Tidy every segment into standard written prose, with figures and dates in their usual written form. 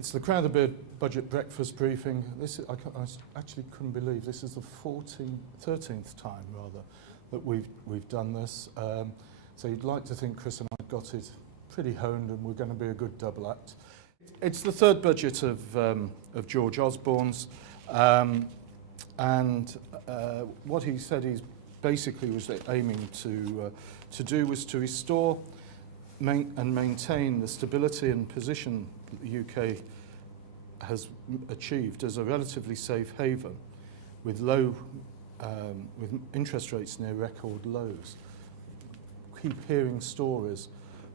It's the Crowther budget breakfast briefing. I actually couldn't believe this is the 13th time rather that we've done this. So you'd like to think Chris and I got it pretty honed, and we're going to be a good double act. It's the third budget of George Osborne's, and what he said he basically was aiming to do was to restore and maintain the stability and position that the UK has achieved as a relatively safe haven with with interest rates near record lows. Keep hearing stories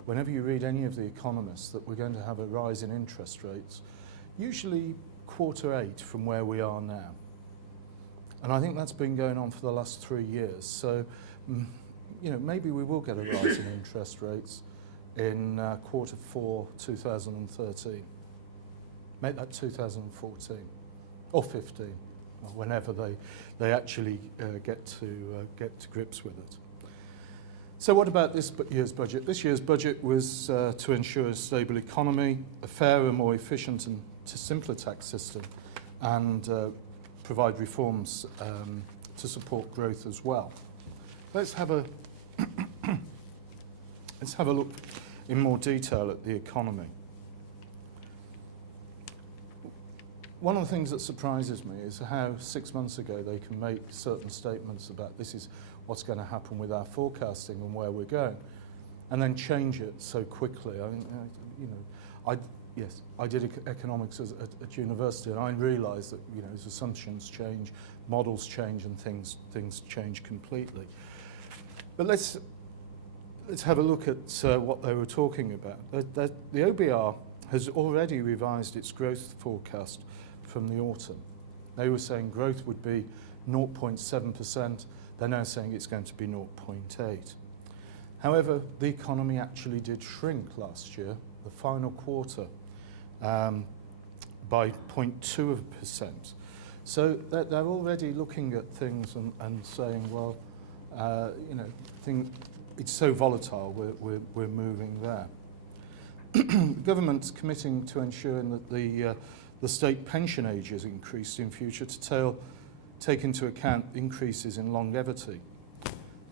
whenever you read any of the economists that we're going to have a rise in interest rates, usually Q8 from where we are now. And I think that's been going on for the last 3 years. So, you know, maybe we will get a rise in interest rates in Q4 2013. Make that 2014 or 15, or whenever they actually get to grips with it. So what about this year's budget? This year's budget was to ensure a stable economy, a fairer, more efficient and simpler tax system, and provide reforms to support growth as well. Let's have a look in more detail at the economy. One of the things that surprises me is how 6 months ago they can make certain statements about this is what's going to happen with our forecasting and where we're going, and then change it so quickly. I mean, you know, I did economics at university, and I realised that, you know, as assumptions change, models change, and things change completely. But let's have a look at what they were talking about. The OBR has already revised its growth forecast from the autumn. They were saying growth would be 0.7%. They're now saying it's going to be 0.8. However, the economy actually did shrink last year, the final quarter, by 0.2%. So they're already looking at things and saying, well, you know, it's so volatile, we're moving there. The government's committing to ensuring that the state pension age is increased in future to take into account increases in longevity.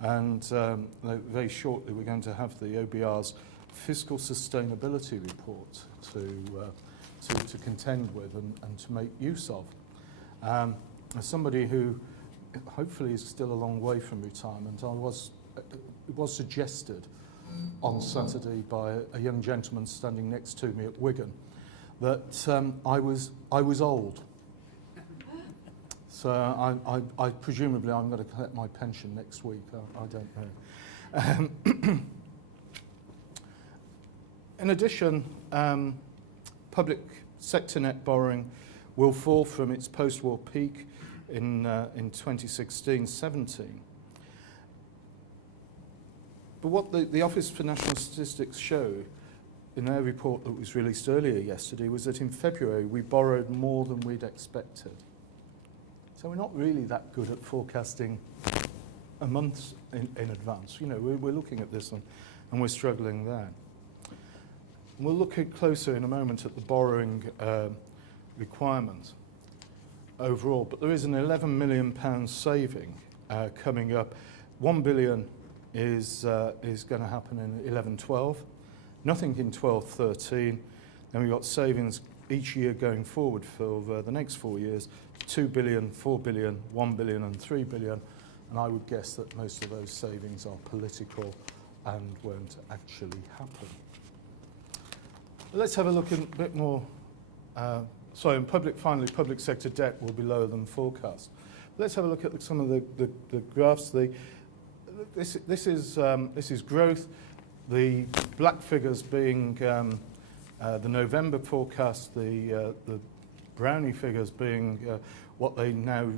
And very shortly we're going to have the OBR's fiscal sustainability report to contend with and to make use of. As somebody who hopefully is still a long way from retirement, it was suggested on Saturday by a young gentleman standing next to me at Wigan that I was old. So I presumably I'm going to collect my pension next week. I don't know. In addition, public sector net borrowing will fall from its post-war peak in 2016-17. But what the Office for National Statistics show in their report that was released earlier yesterday was that in February we borrowed more than we'd expected. So we're not really that good at forecasting a month in advance. You know, we're looking at this and we're struggling there. And we'll look closer in a moment at the borrowing requirement overall, but there is an £11 million saving coming up. £1 billion is going to happen in 11-12, nothing in 12-13. Then we've got savings each year going forward for the next 4 years, 2 billion, 4 billion, 1 billion and 3 billion. And I would guess that most of those savings are political and won't actually happen. Let's have a look in a bit more. Finally, public sector debt will be lower than forecast. Let's have a look at some of the graphs. This is growth. The black figures being the November forecast, the brownie figures being what they now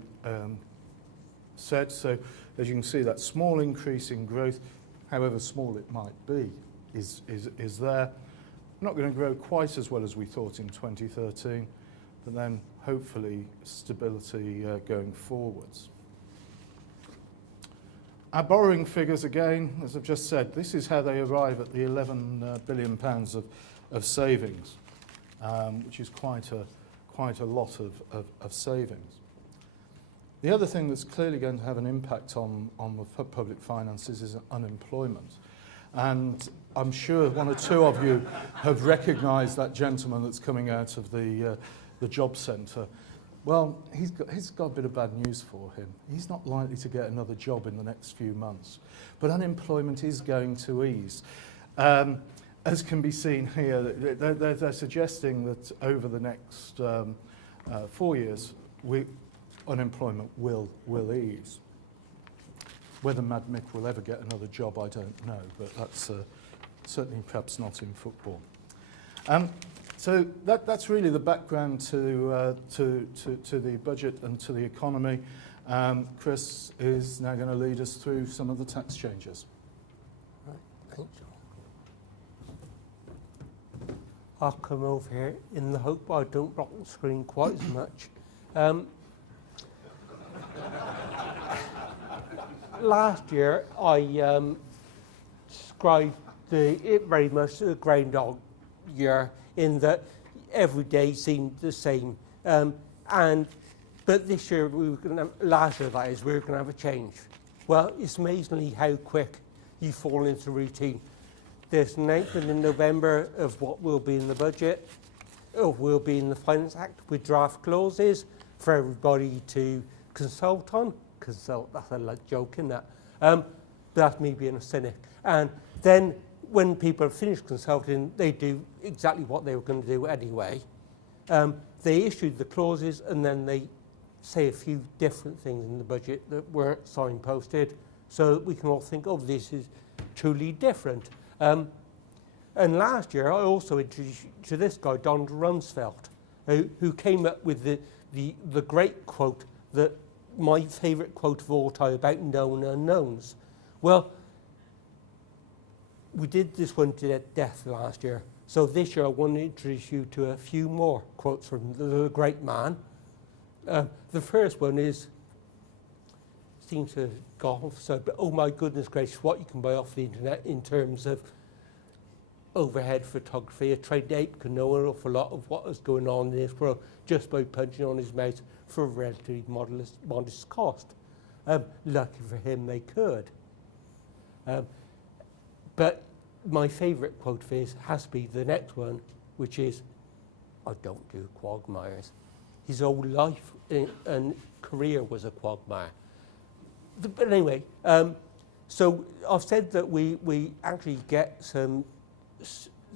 said. So as you can see, that small increase in growth, however small it might be, is there. Not going to grow quite as well as we thought in 2013, but then hopefully stability going forwards. Our borrowing figures, again, as I've just said, this is how they arrive at the £11 billion of savings. which is quite a lot of savings. The other thing that's clearly going to have an impact on the public finances is unemployment. And I'm sure one or two of you have recognised that gentleman that's coming out of the job centre. Well, he's got a bit of bad news for him. He's not likely to get another job in the next few months. But unemployment is going to ease. As can be seen here, they're suggesting that over the next 4 years, unemployment will ease. Whether Mad Mick will ever get another job, I don't know, but that's certainly perhaps not in football. So that's really the background to the budget and to the economy. Chris is now going to lead us through some of the tax changes. Right, thanks. I'll come over here in the hope I don't block the screen quite as much. Last year, I described it very much as a Groundhog Year in that every day seemed the same. But this year, last year that is, we were going to have a change. Well, it's amazingly how quick you fall into routine. There's an announcement in November of what will be in the budget, or will be in the Finance Act with draft clauses for everybody to consult on. Consult, that's a joke, isn't that? That's me being a cynic. And then when people finish consulting, they do exactly what they were going to do anyway. They issued the clauses and then they say a few different things in the budget that were signposted so that we can all think, oh, this is truly different. And last year, I also introduced you to this guy, Donald Rumsfeld, who came up with the great quote, that my favourite quote of all time about known unknowns. Well, we did this one to death last year. So this year, I want to introduce you to a few more quotes from the great man. The first one seems to have gone off, but oh my goodness gracious, what you can buy off the internet in terms of overhead photography. A trained ape can know an awful lot of what is going on in this world just by punching on his mouth for a relatively modest cost. Lucky for him, they could. But my favourite quote of his has to be the next one, which is, I don't do quagmires. His whole life and career was a quagmire. But anyway, so I've said that we actually get some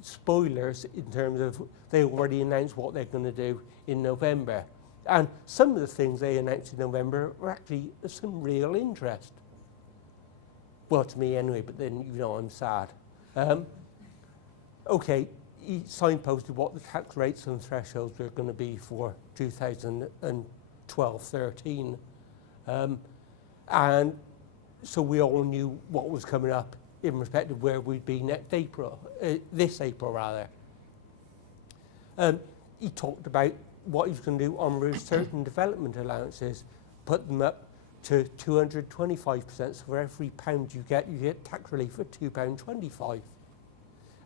spoilers in terms of they already announced what they're going to do in November. And some of the things they announced in November are actually of some real interest. Well, to me anyway, but then, you know, I'm sad. Okay, he signposted what the tax rates and thresholds are going to be for 2012-13. And so we all knew what was coming up in respect of where we'd be next April, this April rather. He talked about what he was going to do on research and development allowances, put them up to 225%, so for every pound you get tax relief at £2.25.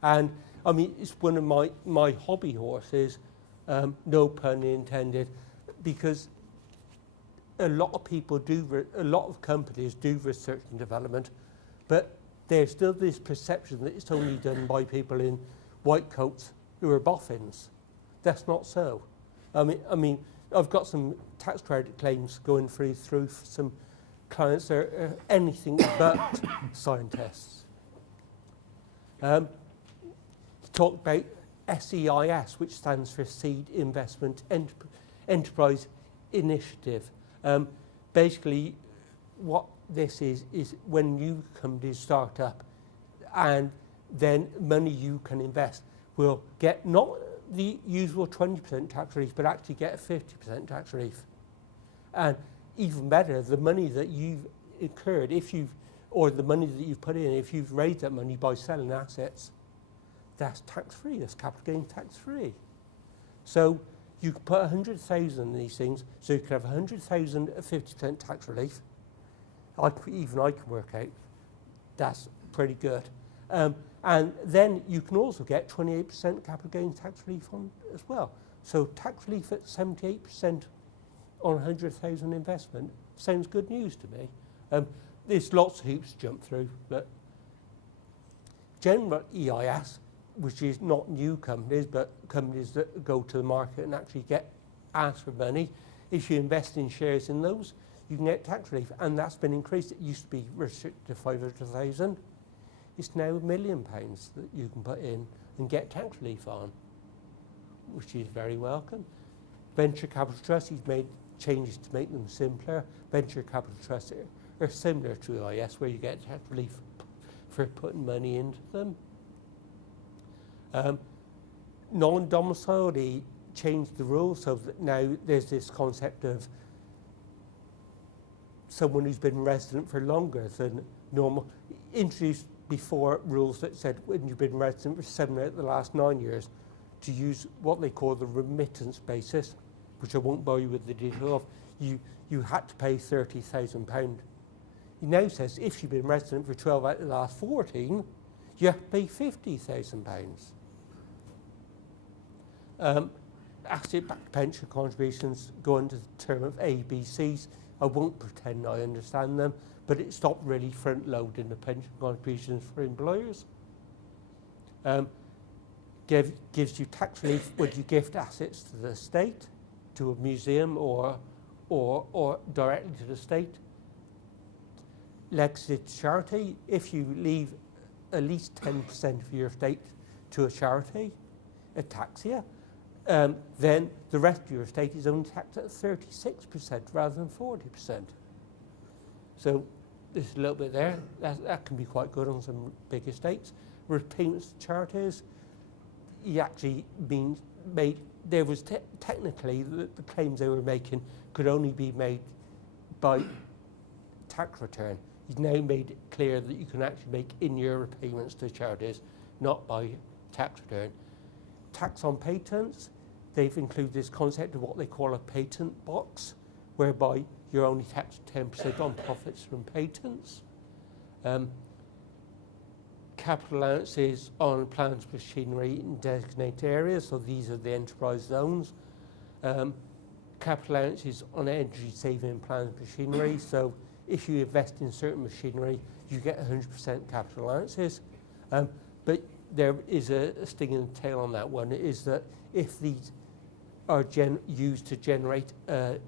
And I mean, it's one of my hobby horses, no pun intended, because a lot of people a lot of companies do research and development, but there's still this perception that it's only done by people in white coats who are boffins. That's not so. I mean, I've got some tax credit claims going through for some clients that are anything but scientists. He talked about SEIS, which stands for Seed Investment Enterprise Initiative. Basically, what this is when new companies start up and then money you can invest will get not the usual 20% tax relief, but actually get a 50% tax relief. And even better, the money that you've incurred, or the money that you've put in, if you've raised that money by selling assets, that's tax-free, that's capital gain tax-free. So you could put 100,000 in these things, so you could have 100,000 at 50% tax relief. Even I can work out that's pretty good. And then you can also get 28% capital gains tax relief on as well. So tax relief at 78% on 100,000 investment sounds good news to me. There's lots of hoops to jump through, but general EIS, which is not new companies, but companies that go to the market and actually ask for money, if you invest in shares in those, you can get tax relief, and that's been increased. It used to be restricted to 500,000. It's now £1 million that you can put in and get tax relief on, which is very welcome. Venture capital trusts, he's made changes to make them simpler. Venture capital trusts are similar to EIS, where you get tax relief for putting money into them. Non-domiciled, he changed the rules so that now there's this concept of someone who's been resident for longer than normal. Introduced before rules that said when you've been resident for 7 out of the last 9 years, to use what they call the remittance basis, which I won't bore you with the detail of. You had to pay £30,000. He now says if you've been resident for 12 out of the last 14, you have to pay £50,000. Asset-backed pension contributions go under the term of ABCs. I won't pretend I understand them, but it stopped really front-loading the pension contributions for employers. Gives you tax relief when you gift assets to the state, to a museum or directly to the state. Legacy to charity, if you leave at least 10% of your estate to a charity, a taxia, then the rest of your estate is only taxed at 36% rather than 40%. So there's a little bit there. That can be quite good on some big estates. Repayments to charities, you actually made, there was technically the claims they were making could only be made by tax return. He's now made it clear that you can actually make in-year repayments to charities, not by tax return. Tax on patents, they've included this concept of what they call a patent box, whereby you're only taxed 10% on profits from patents. Capital allowances on plant machinery in designated areas, so these are the enterprise zones. Capital allowances on energy saving plant machinery, so if you invest in certain machinery, you get 100% capital allowances. But there is a sting in the tail on that one, is that if these are used to generate a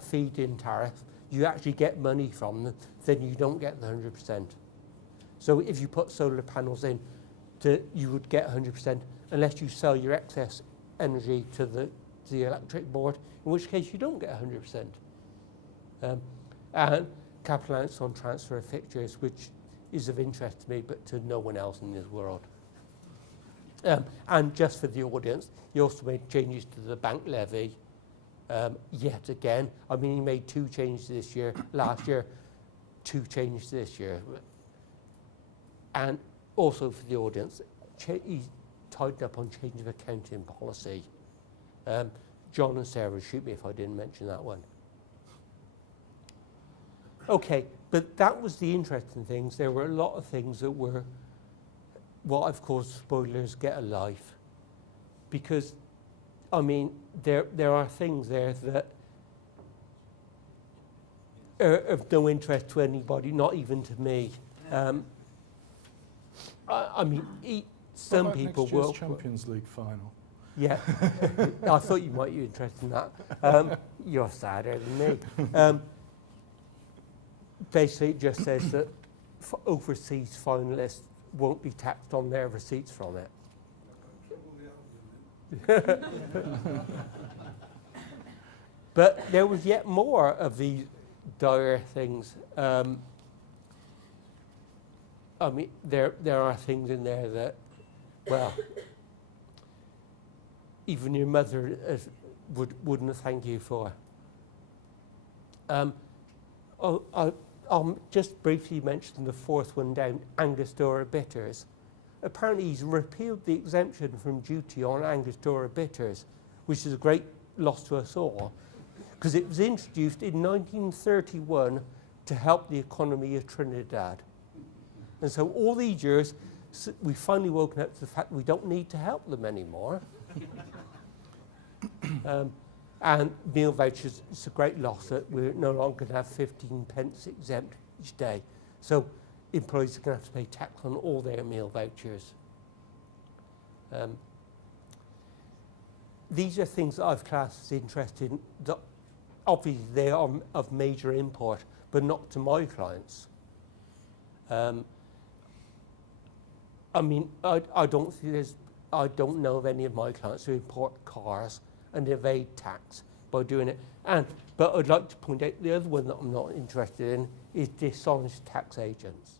feed-in tariff, you actually get money from them, then you don't get the 100%. So if you put solar panels in, you would get 100% unless you sell your excess energy to the electric board, in which case you don't get 100%. And capital allowance on transfer of fixtures, which is of interest to me, but to no one else in this world. And just for the audience, he also made changes to the bank levy yet again. I mean, he made 2 changes this year, last year, 2 changes this year. And also for the audience, he's tied up on change of accounting policy. John and Sarah would shoot me if I didn't mention that one. Okay, but that was the interesting things. There were a lot of things that were what I've called spoilers get a life. Because, I mean, there are things there that are of no interest to anybody, not even to me. I mean, some people will. Champions League final. Yeah, I thought you might be interested in that. You're sadder than me. Basically, it just says that overseas finalists won't be taxed on their receipts from it. But there was yet more of these dire things. I mean, there are things in there that, well, even your mother wouldn't thank you for. I'll just briefly mention the 4th one down, Angostura bitters. Apparently he's repealed the exemption from duty on Angostura bitters, which is a great loss to us all, because it was introduced in 1931 to help the economy of Trinidad. And so all these years, we finally woken up to the fact we don't need to help them anymore. And meal vouchers, it's a great loss that we're no longer going to have 15 pence exempt each day. So employees are going to have to pay tax on all their meal vouchers. These are things that I've classed as interesting, that obviously they are of major import, but not to my clients. I mean, I don't know of any of my clients who import cars and evade tax by doing it. But I'd like to point out the other one that I'm not interested in is dishonest tax agents.